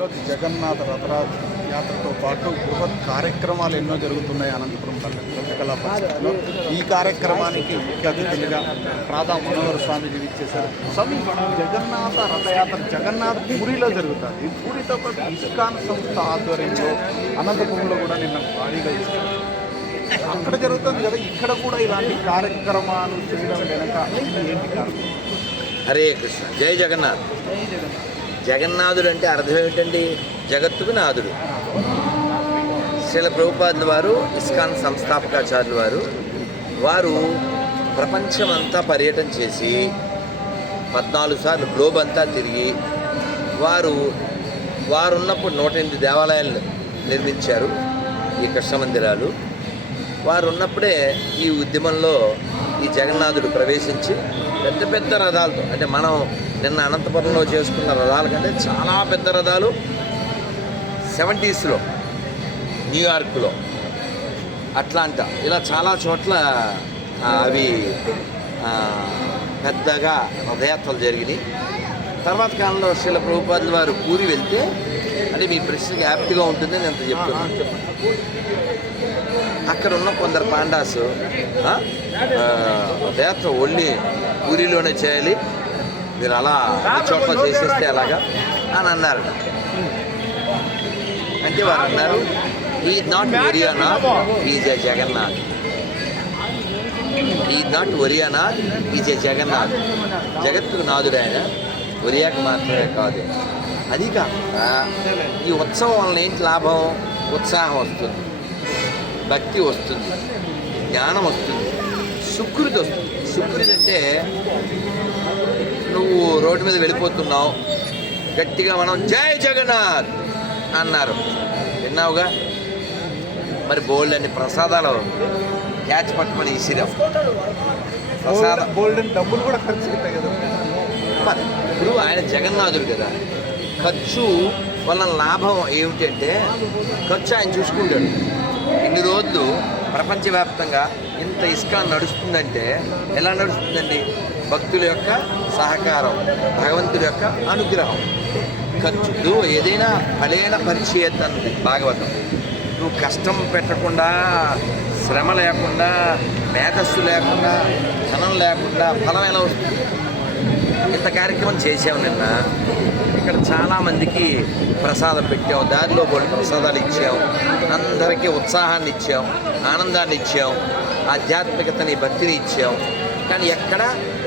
ఈరోజు జగన్నాథ రథరాజ యాత్రతో పాటు బృహత్ కార్యక్రమాలు ఎన్నో జరుగుతున్నాయి అనంతపురం కళా పరిషత్లో ఈ కార్యక్రమానికి ముఖ్య అతిథులుగా రాధా మనోహర్ స్వామిజీ ఇచ్చేశారు స్వామి జగన్నాథ రథయాత్ర జగన్నాథ పూరిలో జరుగుతుంది ఈ పూరితో పాటు ఇస్కాన్ సంస్థ ఆధ్వర్యంలో అనంతపురంలో కూడా నిన్న భారీగా ఇస్తారు అక్కడ జరుగుతుంది కదా ఇక్కడ కూడా ఇలాంటి కార్యక్రమాలు చేయడం వెనక ఏంటి కారణం? హరే కృష్ణ. జై జగన్నాథ్. జగన్నాథుడు అంటే అర్థం ఏమిటండి? జగత్తుకు నాథుడు. శ్రీల ప్రభుపాదుల వారు ఇస్కాన్ సంస్థాపకాచార్యులు వారు వారు ప్రపంచమంతా పర్యటన చేసి పద్నాలుగు సార్లు గ్లోబ్ అంతా తిరిగి వారు వారున్నప్పుడు నూట ఎనిమిది దేవాలయాలు నిర్మించారు ఈ కృష్ణ మందిరాలు వారు ఉన్నప్పుడే ఈ ఉద్యమంలో ఈ జగన్నాథుడు ప్రవేశించి పెద్ద పెద్ద రథాలతో అంటే మనం నిన్న అనంతపురంలో చేసుకున్న రథాల కంటే చాలా పెద్ద రథాలు సెవెంటీస్లో న్యూయార్క్లో అట్లాంటా. ఇలా చాలా చోట్ల అవి పెద్దగా రథయాత్రలు జరిగినాయి. తర్వాత కాలంలో శ్రీల ప్రభుపాదుల వారు పూరి వెళ్తే అంటే మీ ప్రశ్నకి యాప్ట్గా ఉంటుందని నేను చెప్తున్నాను అక్కడ ఉన్న కొందరు పాండాస్ రథయాత్ర ఓన్లీ పూరిలోనే చేయాలి. మీరు అలా చోట్ల చేసేస్తే అలాగా అని అన్నారు. అంటే వారు అన్నారు he not Oriyanath is a Jagannath he not Oriyanath is a Jagannath జగత్తుకు నాథుడు ఆయన ఒరియాకు మాత్రమే కాదు. అది కాకుండా ఈ ఉత్సవం వలన ఏంటి లాభం ఉత్సాహం వస్తుంది. భక్తి వస్తుంది. జ్ఞానం వస్తుంది. సుకృతి వస్తుంది. సుకృతి అంటే నువ్వు రోడ్డు మీద వెళ్ళిపోతున్నావు. గట్టిగా మనం జై జగన్నాథ్ అన్నారు. విన్నావుగా? మరి బోల్డ్ అన్ని ప్రసాదాలు క్యాచ్ పట్టుకొని ఇసిరాం. ప్రసాదం గోల్డెన్ డబ్బులు కూడా ఖర్చు కదా. మరి ఇప్పుడు ఆయన జగన్నాథుడు కదా. ఖర్చు వల్ల లాభం ఏమిటంటే ఖర్చు ఆయన చూసుకుంటాడు. ఇన్ని రోజులు ప్రపంచవ్యాప్తంగా ఇంత ఇస్కాన్ నడుస్తుందంటే ఎలా నడుస్తుందండి? భక్తుల యొక్క సహకారం భగవంతుడి యొక్క అనుగ్రహం. ఖర్చు ఏదైనా ఫలైన పరిచయత అన్నది భాగవతం. నువ్వు కష్టం పెట్టకుండా శ్రమ లేకుండా మేధస్సు లేకుండా ధనం లేకుండా ఫలం ఎలా వస్తుంది? ఇంత కార్యక్రమం చేసావు నిన్న. ఇక్కడ చాలామందికి ప్రసాదం పెట్టాం దారిలో పోటీ ప్రసాదాలు ఇచ్చాం అందరికీ ఉత్సాహాన్ని ఇచ్చాం ఆనందాన్ని ఇచ్చాం ఆధ్యాత్మికతని భక్తిని ఇచ్చాం. కానీ ఎక్కడ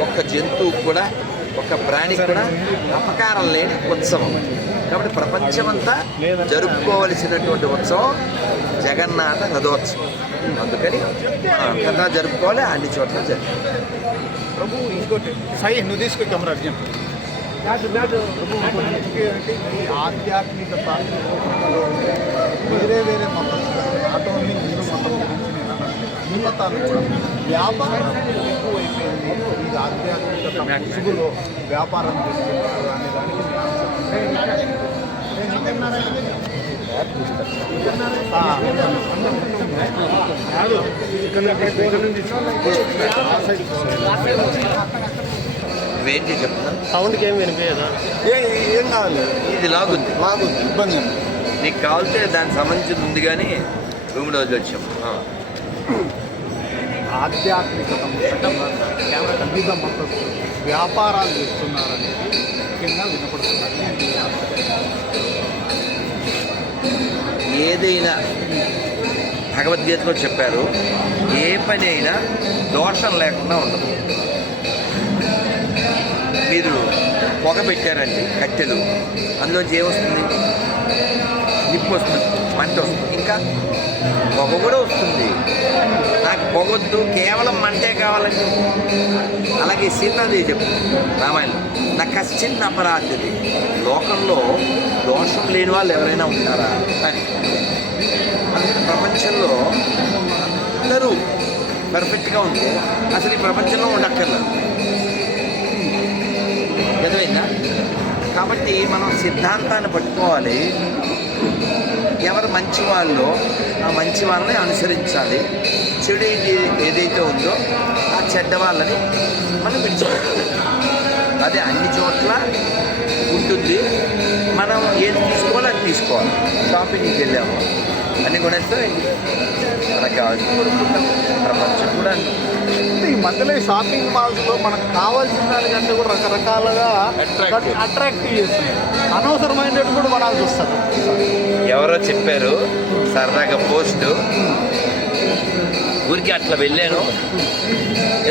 ఒక్క జంతువు కూడా ఒక ప్రాణి కూడా అపకారం లేని ఉత్సవం. కాబట్టి ప్రపంచమంతా జరుపుకోవలసినటువంటి ఉత్సవం జగన్నాథ రథోత్సవం. అందుకని మనం అంతటా జరుపుకోవాలి అన్ని చోట్ల జరుపుకోవాలి. ప్రభు ఇంకోటి సై నువ్వు తీసుకో కెమెరా చెప్పు ప్రభు ఇంకోటి ముఖ్యం ఏంటి ఈ ఆధ్యాత్మికత వేరే వేరే మతం నాట్ ఓన్లీ హిందూ మతం గురించి నేను అనట్లేదు. ఈ మతాలు కూడా వ్యాపారం ఎక్కువైపోయింది ఈ ఆధ్యాత్మికత ముసుగులో వ్యాపారం చేస్తున్నారు అనే దానికి ఇవేంటి చెప్తున్నా సౌండ్కి ఏం వినిపించదా? ఏం కావాలి? ఇది లాగుంది. లాగుంది ఇబ్బంది ఉంది. నీకు కావాలితే దానికి సంబంధించింది ఉంది కానీ రూమ్లో వచ్చాం ఆ. ఆధ్యాత్మికత ముఖ్యంగా వివిధ మతస్థులు వ్యాపారాలు చేస్తున్నారనేది ముఖ్యంగా వినపడుతున్నారు ఏదైనా భగవద్గీతలో చెప్పారు ఏ పని అయినా దోషం లేకుండా ఉండదు. మీరు పొగ పెట్టారండి కట్టెలు. అందులోంచి ఏమొస్తుంది నిప్పు వస్తుంది మంట వస్తుంది. ఇంకా పొగ కూడా వస్తుంది. నాకు పొగొద్దు కేవలం మంటే కావాలండి. అలాగే సీతాదేవి చెప్పు రామాయణం. నా కశ్చిన్ అపరాధ్యది లోకంలో దోషం లేని వాళ్ళు ఎవరైనా ఉంటారా? అని. ప్రపంచంలో అందరూ పర్ఫెక్ట్గా ఉంటే అసలు ఈ ప్రపంచంలో ఉండక్కర్లేదు. అర్థమైందా? కాబట్టి మనం సిద్ధాంతాన్ని పట్టుకోవాలి. ఎవరు మంచి వాళ్ళు ఆ మంచి వాళ్ళని అనుసరించాలి. చెడు ఏదైతే ఉందో ఆ చెడ్డ వాళ్ళని మనం విడిచిపెట్టాలి. అది అన్ని చోట్ల ఉంటుంది. మనం ఏది తీసుకోవాలి అది తీసుకోవాలి. షాపింగ్కి వెళ్ళాము. అన్ని కొనేస్తే మనకు కావాల్సింది కొనుక్కుంటాం ప్రపంచం కూడా ఈ మధ్యలో షాపింగ్ మాల్స్లో మనకు కావాల్సిన దానికంటే కూడా రకరకాలుగా. అట్రాక్టివ్ చేస్తుంది. అనవసరమైనట్టు కూడా కొనాల్సి వస్తుంది ఎవరో చెప్పారు సరదాగా పోస్ట్. ఊరికి అట్లా వెళ్ళాను.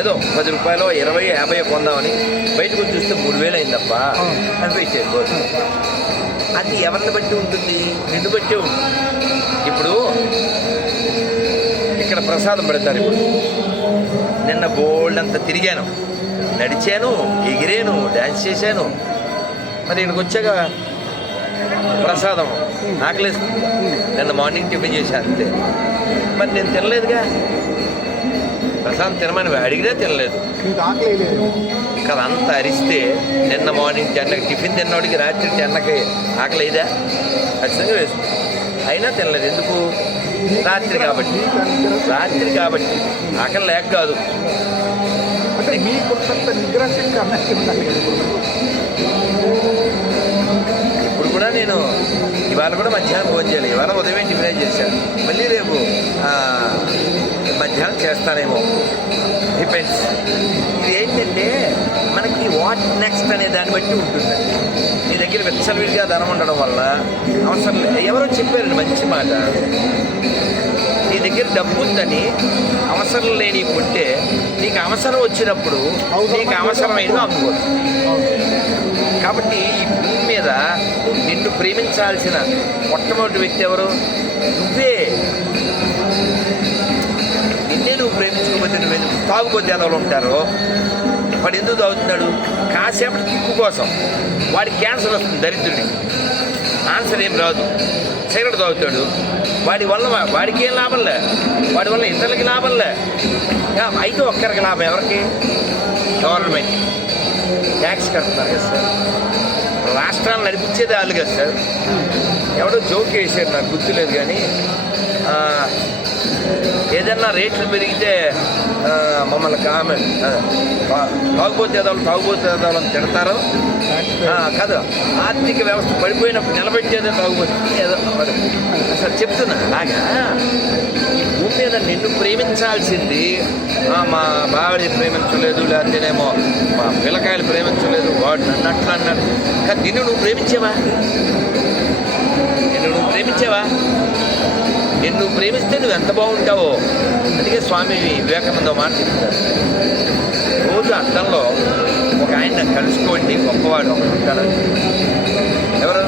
ఏదో పది రూపాయలు ఇరవై యాభై కొందామని బయటకు వచ్చి చూస్తే మూడు వేలు అయిందప్ప అనిపించేది పోస్ట్. అది ఎవరిని బట్టి ఉంటుంది? నిన్ను బట్టే ఉంటుంది. ఇప్పుడు ఇక్కడ ప్రసాదం పెడతారు ఇప్పుడు. నిన్న బోల్డ్ అంతా తిరిగాను. నడిచాను ఎగిరాను డ్యాన్స్ చేశాను. మరి ఇక్కడికి వచ్చాక ప్రసాదం ఆకలిస్తుంది. నిన్న మార్నింగ్ టిఫిన్ చేశాను అంతే. మరి నేను తినలేదుగా. ప్రసాదం తినమని అడిగినా తినలేదు. కదా అంత అరిస్తే నిన్న మార్నింగ్ టెన్కి టిఫిన్ తిన్నవాడికి రాత్రి టెన్కి ఆకలేదా? ఖచ్చితంగా వేసుకుంది అయినా తినలేదు. ఎందుకు? రాత్రి కాబట్టి. రాత్రి కాబట్టి. ఆకలి లేక కాదు. అంటే నిగ్రహంగా ఇప్పుడు. కూడా నేను ఇవాళ కూడా మధ్యాహ్నం భోజనం చేయాలి. ఇవాళ ఉదయం టిఫిన్ చేశాను. మళ్ళీ రేపు మధ్యాహ్నం చేస్తానేమో. డిపెండ్స్ వాట్ నెక్స్ట్ అనే దాన్ని బట్టి ఉంటుంది. నీ దగ్గర విచ్చలవిడిగా ధనం ఉండడం వల్ల అవసరం లేదు ఎవరో చెప్పారండి మంచి మాట. నీ దగ్గర డబ్బు ఉందని అవసరం లేని కొంటే నీకు అవసరం వచ్చినప్పుడు నీకు అవసరమైనవి అమ్ముకోవచ్చు కాబట్టి ఈ భూమి మీద నిన్ను ప్రేమించాల్సిన మొట్టమొదటి వ్యక్తి ఎవరు? నువ్వే. నిన్నే నువ్వు ప్రేమించుకోకపోతే నువ్వు తాగుబోతే ఎదవలు ఉంటారు? వాడు ఎందుకు తాగుతున్నాడు? కాసేపటి కిక్కు కోసం. వాడికి క్యాన్సర్ వస్తుంది దరిద్రుడికి. ఆన్సర్ ఏం రాదు. సిగరెట్ తాగుతాడు. వాడి వల్ల వాడికి ఏం లాభంలే వాడి వల్ల ఇతరులకి లాభంలే యా, అయితే ఒక్కరికి లాభం ఎవరికి? గవర్నమెంట్ ట్యాక్స్ కడుతున్నారు కదా సార్. రాష్ట్రాన్ని నడిపించేది వాళ్ళు కదా సార్. ఎవడో జోక్ వేసారు నాకు గుర్తులేదు కానీ ఏదైనా ఏదన్నా రేట్లు పెరిగితే మమ్మల్ని కామెంట్ తాగుబోతే వాళ్ళు తాగుబోతే వాళ్ళని తిడతారు. కాదు ఆర్థిక వ్యవస్థ పడిపోయినప్పుడు నిలబెట్టేదే తాగుబోతే. మరి అసలు చెప్తున్నా అలాగా ఈ భూమి మీద నిన్ను ప్రేమించాల్సింది మా బావిడి ప్రేమించలేదు లేకపోతేనేమో మా పిల్లకాయలు ప్రేమించలేదు వాడు నన్ను అట్లా అన్నాడు. కానీ నిన్ను నువ్వు ప్రేమించావా? నిన్ను నువ్వు ప్రేమించావా? నేను నువ్వు ప్రేమిస్తే నువ్వు ఎంత బాగుంటావో. అందుకే స్వామి వివేకానంద మాట చెప్తారు రోజు అర్థంలో ఒక ఆయన కలుసుకోండి గొప్పవాడు ఒకరు ఉంటాడు. ఎవరు?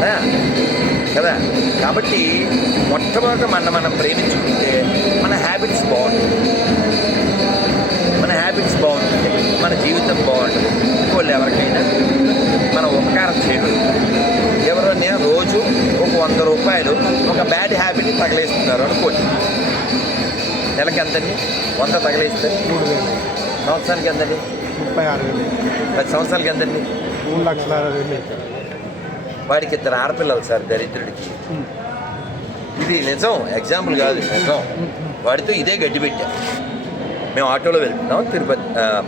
కదా? కదా? కాబట్టి మొట్టమొదట మన మనం ప్రేమించుకుంటే మన హ్యాబిట్స్ బాగుంటుంది మన హ్యాబిట్స్ బాగుంటుంది మన జీవితం బాగుంటుంది. వాళ్ళు ఎవరికైనా మనం ఉపకారం చేయడం ఎవరో నేను రోజు ఒక వంద రూపాయలు ఒక బ్యాడ్ హ్యాబిట్ని తగలేస్తున్నారు అనుకోండి. నెలకి ఎంతండి? వంద తగలేస్తే? మూడు వేలు సంవత్సరానికి ఎంతండి? ముప్పై ఆరు వేలు. పది సంవత్సరాలకి ఎంతండి? మూడు లక్షల అరవై వేలు వాడికి ఇద్దరు ఆడపిల్లలు సార్ దరిద్రుడికి. ఇది నిజం ఎగ్జాంపుల్ కాదు నిజం. వాడితో ఇదే గడ్డి పెట్టా. మేము ఆటోలో వెళ్తున్నాం తిరుపతి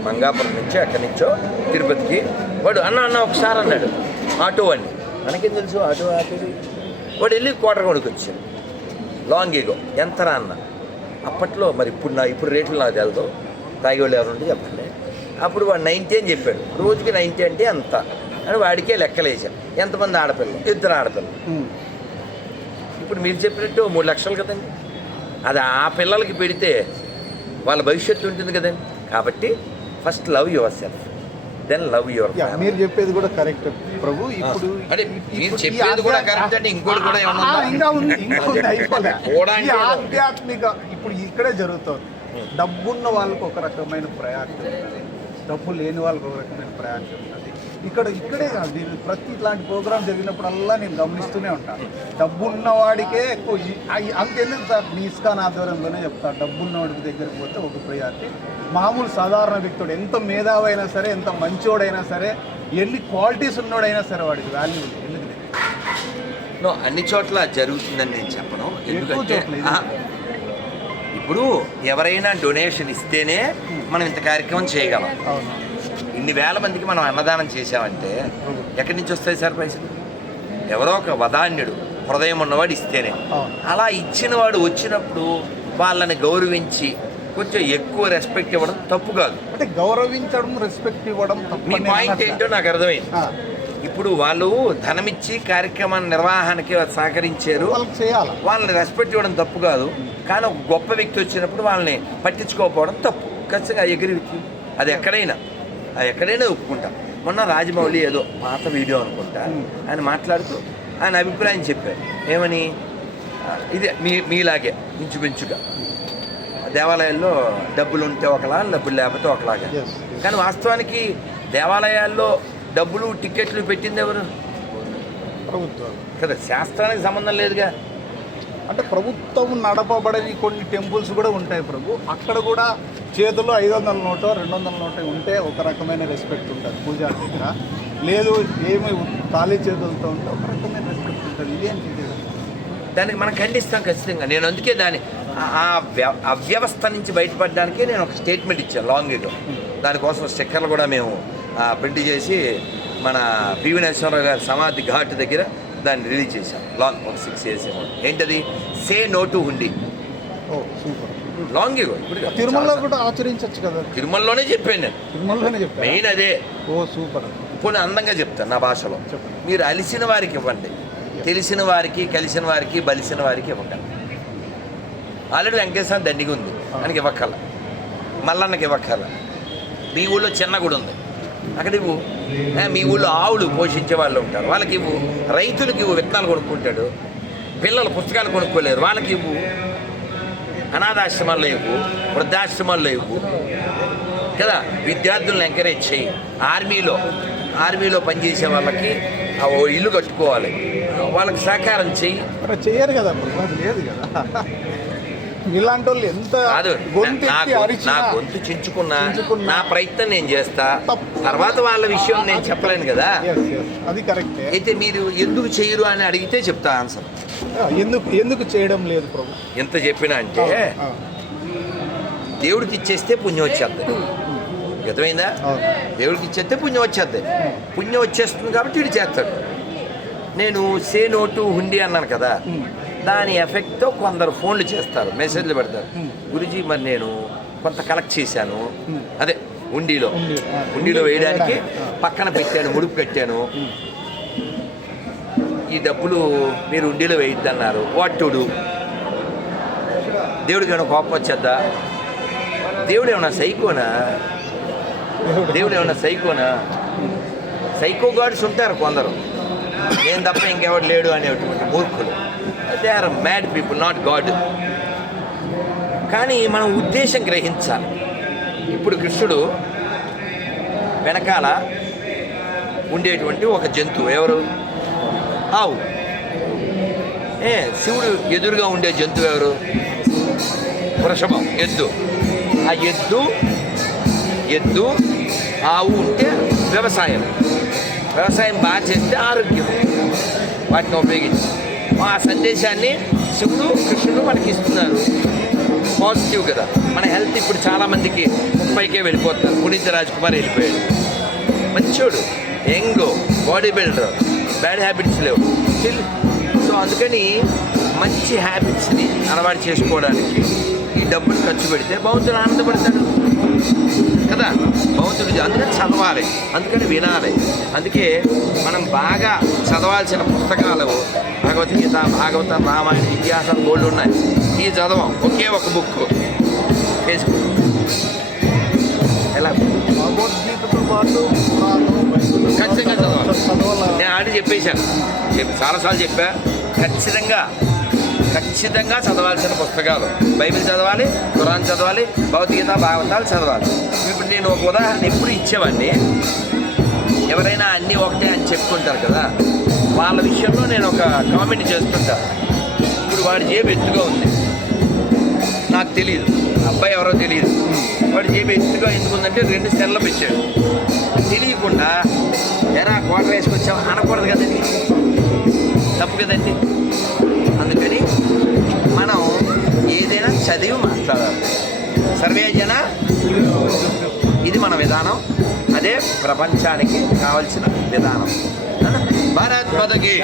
మంగాపురం నుంచి అక్కడి నుంచో తిరుపతికి. వాడు అన్న అన్న ఒకసారి అన్నాడు ఆటో అని మనకేం తెలుసు ఆటో ఆటో? వాడు వెళ్ళి కోటర్ కొనుక్కొచ్చాడు లాంగ్ ఏగో ఎంతరా అన్న. అప్పట్లో మరి ఇప్పుడు నా ఇప్పుడు రేట్లు నాకు తెలదు. తాగేవాళ్ళు ఎవరు ఉంటే చెప్పండి. అప్పుడు వాడు నైంటీ అని చెప్పాడు. రోజుకి నైంటీ అంటే అంత అని వాడికే లెక్కలేసాను ఎంతమంది ఆడపిల్లలు? ఇద్దరు ఆడపిల్లలు. ఇప్పుడు మీరు చెప్పినట్టు మూడు లక్షలు కదండి. అది ఆ పిల్లలకి పెడితే వాళ్ళ భవిష్యత్తు ఉంటుంది కదండి. కాబట్టి first love yourself then love your yeah, మీరు చెప్పేది కూడా కరెక్ట్ ప్రభు. ఇప్పుడు అంటే మీరు చెప్పేది కూడా కరెక్ట్ అంటే ఇంకోటి కూడా? ఇంకా ఉంది ఇంకా ఉంది అయిపోలే. ఆధ్యాత్మిక ఇప్పుడు ఇక్కడే జరుగుతుంది. డబ్బున్న వాళ్ళకి ఒక రకమైన ప్రయాసం ఉంటుంది. డబ్బు లేని వాళ్ళకి ఒక రకమైన ప్రయాసం ఉంటుంది. ఇక్కడ ఇక్కడే కాదు దీని ప్రతి ఇట్లాంటి ప్రోగ్రామ్ జరిగినప్పుడల్లా నేను గమనిస్తూనే ఉంటాను. డబ్బు ఉన్నవాడికే ఎక్కువ అంతెందుకు సార్? మీ ఇస్కాన్ ఆధ్వర్యంలోనే చెప్తాను. డబ్బు ఉన్నవాడికి దగ్గరికి పోతే ఒక ప్రయారిటీ. మామూలు సాధారణ వ్యక్తుడు ఎంత మేధావైనా సరే ఎంత మంచోడైనా సరే ఎన్ని క్వాలిటీస్ ఉన్నోడైనా సరే వాడికి వాల్యూ ఎందుకు? అన్ని చోట్ల జరుగుతుందని నేను చెప్పను. ఎందుకంటే ఇప్పుడు ఎవరైనా డొనేషన్ ఇస్తేనే మనం ఇంత కార్యక్రమం చేయగలం. అవును. ఇన్ని వేల మందికి మనం అన్నదానం చేసామంటే ఎక్కడి నుంచి వస్తాయి సార్ పైసలు? ఎవరో ఒక వదాన్యుడు హృదయం ఉన్నవాడు ఇస్తేనే. అలా ఇచ్చిన వాడు వచ్చినప్పుడు వాళ్ళని గౌరవించి కొంచెం ఎక్కువ రెస్పెక్ట్ ఇవ్వడం తప్పు కాదు. అంటే గౌరవించడం రెస్పెక్ట్ ఇవ్వడం మీ పాయింట్. ఏంటో నాకు అర్థమైంది. ఇప్పుడు వాళ్ళు ధనమిచ్చి కార్యక్రమం నిర్వహణకి సహకరించారు. వాళ్ళని రెస్పెక్ట్ ఇవ్వడం తప్పు కాదు. కానీ ఒక గొప్ప వ్యక్తి వచ్చినప్పుడు వాళ్ళని పట్టించుకోకపోవడం తప్పు. ఖచ్చితంగా ఎగిరి అది ఎక్కడైనా. అది ఎక్కడైనా ఒప్పుకుంటా. మొన్న రాజమౌళి ఏదో పాత వీడియో అనుకుంటా. ఆయన మాట్లాడుతూ ఆయన అభిప్రాయం చెప్పారు. ఏమని? ఇదే మీ మీలాగే ఇంచుమించుగా దేవాలయాల్లో డబ్బులు ఉంటే ఒకలా డబ్బులు లేకపోతే ఒకలాగా. కానీ వాస్తవానికి దేవాలయాల్లో డబ్బులు టికెట్లు పెట్టింది ఎవరు? ప్రభుత్వాలు కదా శాస్త్రానికి సంబంధం లేదుగా. అంటే ప్రభుత్వం నడపబడని కొన్ని టెంపుల్స్ కూడా ఉంటాయి ప్రభు. అక్కడ కూడా చేతుల్లో ఐదు వందల నోటో రెండు వందల నోటో ఉంటే ఒక రకమైన రెస్పెక్ట్ ఉంటుంది పూజా దగ్గర. లేదు ఏమి ఖాళీ చేతులతో ఉంటే ఒక రకమైన రెస్పెక్ట్ ఉంటుంది. ఇదేంటి ఇది? దానికి మనం ఖండిస్తాం ఖచ్చితంగా. నేను అందుకే దాని ఆ- ఆ వ్య- అవ్యవస్థ నుంచి బయటపడడానికి నేను ఒక స్టేట్మెంట్ ఇచ్చాను లాంగ్ ఏదో దానికోసం స్టిక్కర్లు కూడా మేము ప్రింట్ చేసి మన పివి నరసింహారావు గారి సమాధి ఘాట్ దగ్గర దాన్ని రిలీజ్ చేశాం. లాంగ్ ఒక సిక్స్ ఇయర్స్ ఏంటది? Say no to hundi. Oh super. Long ago ఇప్పుడు. తిరుమలలో కూడా ఆచరించవచ్చు కదా? తిరుమలలోనే చెప్పాను నేను. తిరుమలలోనే చెప్పారు? మెయిన్ అదే. Oh super. పోనీ అందంగా చెప్తాను నా భాషలో. మీరు అలిసిన వారికి ఇవ్వండి. తెలిసిన వారికి కలిసిన వారికి బలిసిన వారికి ఇవ్వకండి. ఆల్రెడీ వెంకటేశ్వర దండిగా ఉంది. ఆయనకి ఇవ్వక్కల మల్లన్నకి ఇవ్వక్కల మీ ఊళ్ళో చిన్న గుడి ఉంది. అక్కడ ఇవ్వు. మీ ఊళ్ళో ఆవులు పోషించే వాళ్ళు ఉంటారు. వాళ్ళకి ఇవ్వు. రైతులకి ఇవ్వు. విత్తనాలు కొనుక్కుంటాడు. పిల్లలు పుస్తకాలు కొనుక్కోలేరు వాళ్ళకి ఇవ్వు. అనాథాశ్రమాల్లో ఇవ్వు. వృద్ధాశ్రమాల్లో ఇవ్వు. కదా? విద్యార్థులను ఎంకరేజ్ చేయి. ఆర్మీలో ఆర్మీలో పనిచేసే వాళ్ళకి ఆ ఓ ఇల్లు కట్టుకోవాలి. వాళ్ళకి సహకారం చెయ్యి చేయరు కదా. లేదు కదా. ఇలాంటి వాళ్ళు ఎంత గొంతు నా గొంతు- నా చించుకున్నా. నా ప్రయత్నం నేను చేస్తా. తర్వాత వాళ్ళ విషయం నేను చెప్పలేను కదా. అది కరెక్టే. అయితే మీరు ఎందుకు చేయరు అని అడిగితే చెప్తా ఆన్సర్. ఎందుకు ఎందుకు చేయడం లేదు ప్రభు? ఎంత చెప్పినా అంటే దేవుడికి ఇచ్చేస్తే పుణ్యం వచ్చేద్ది అర్థమైందా. దేవుడికి ఇచ్చేస్తే పుణ్యం వచ్చేద్ది పుణ్యం వచ్చేస్తుంది కాబట్టి వీడు చేస్తాడు. నేను సే నోటు హుండీ అన్నాను కదా. దాని ఎఫెక్ట్తో కొందరు ఫోన్లు చేస్తారు మెసేజ్లు పెడతారు. గురుజీ మరి నేను కొంత కలెక్ట్ చేశాను. అదే హుండీలో హుండీ వేయడానికి. పక్కన పెట్టాను ముడుపు కట్టాను. ఈ డబ్బులు మీరు హుండీలో వేయద్దన్నారు. వాట్ టు డూ దేవుడికి ఏమైనా కోపం వచ్చేద్దా? దేవుడు ఏమైనా సైకోనా? దేవుడు ఏమైనా సైకోనా? సైకో గాడ్స్ ఉంటారు కొందరు. నేను తప్ప ఇంకెవడు లేడు అనేటువంటి మూర్ఖులు. They are mad people not God కానీ మనం ఉద్దేశం గ్రహించాలి. ఇప్పుడు కృష్ణుడు వెనకాల ఉండేటువంటి ఒక జంతువు. ఎవరు? ఆవు. ఏ శివుడు ఎదురుగా ఉండే జంతువు ఎవరు? వృషభం ఎద్దు. ఆ ఎద్దు ఎద్దు ఆవు ఉంటే వ్యవసాయం. వ్యవసాయం బాగా చేస్తే ఆరోగ్యం. వాటిని ఉపయోగించి ఆ సందేశాన్ని శివుడు కృష్ణుడు మనకి ఇస్తున్నారు. పాజిటివ్ కదా. మన హెల్త్ ఇప్పుడు చాలామందికి ముప్పైకే వెళ్ళిపోతున్నారు. పునీత్ రాజ్ కుమార్ వెళ్ళిపోయాడు. మంచోడు. Young body builder bad habits లేవు. స్టిల్ సో అందుకని మంచి హ్యాబిట్స్ని అలవాటు చేసుకోవడానికి ఈ డబ్బులు ఖర్చు పెడితే బౌద్ధులు ఆనందపడతాడు. కదా? భగవంతుడు అందుకని చదవాలి అందుకని వినాలి. అందుకే మనం బాగా చదవాల్సిన పుస్తకాలు భగవద్గీత భాగవతం రామాయణ ఇతిహాసం గోల్డ్ ఉన్నాయి. ఈ చదవం ఒకే ఒక బుక్ ఫేస్బుక్ ఎలా? భగవద్గీతతో పాటు ఖచ్చితంగా చదవాలి. నేను ఆడి చెప్పేశాను. చెప్పి చాలాసార్లు చెప్పా. ఖచ్చితంగా ఖచ్చితంగా చదవాల్సిన పుస్తకాలు. బైబిల్ చదవాలి ఖురాన్ చదవాలి భగవద్గీత భాగవతాలు చదవాలి. ఇప్పుడు నేను ఒక ఉదాహరణ ఎప్పుడు ఇచ్చేవాడిని? ఎవరైనా అన్నీ ఒకటే అని చెప్పుకుంటారు కదా వాళ్ళ విషయంలో నేను ఒక కామెంట్ చేస్తుంటా. ఇప్పుడు వాడి జేబు ఎత్తుగా ఉంది. నాకు తెలియదు అబ్బాయి ఎవరో తెలియదు వాడి జేబు ఎత్తుగా ఎందుకుందంటే రెండు సెల్ల పెట్టాడు తెలియకుండా ఎరా కోట వేసుకొచ్చావు అనకూడదు కదండి. తప్పు కదండి. అందుకని ఏదైనా చదివి మాట్లాడాలి. సర్వే జన ఇది మన విధానం. అదే ప్రపంచానికి కావలసిన విధానం. భారత్ మాతకి.